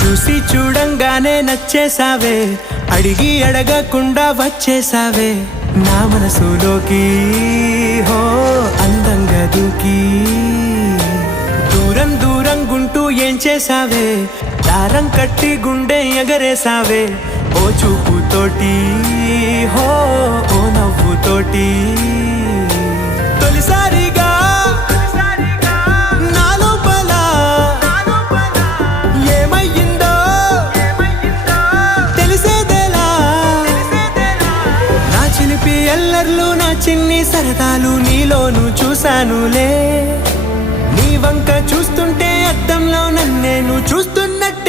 చూసి చూడంగానే నచ్చేసావే, అడిగి అడగకుండా వచ్చేసావే నా మనసులోకి. హో అందంగా దూకి దూరం దూరం గుంటూ ఏం చేసావే, దారం కట్టి గుండె ఎగరేసావే ఓ చూపుతోటి. హో ఓ నవ్వుతోటి తొలిసారిగా నా లోపల ఏమయ్యిందో తెలిసేదేలా. నా చిలిపి ఎల్లర్లు నా చిన్ని సరదాలు నీలోను చూశానులే. నీ వంక చూస్తుంటే అద్దంలో నన్నేను చూస్తున్నట్టు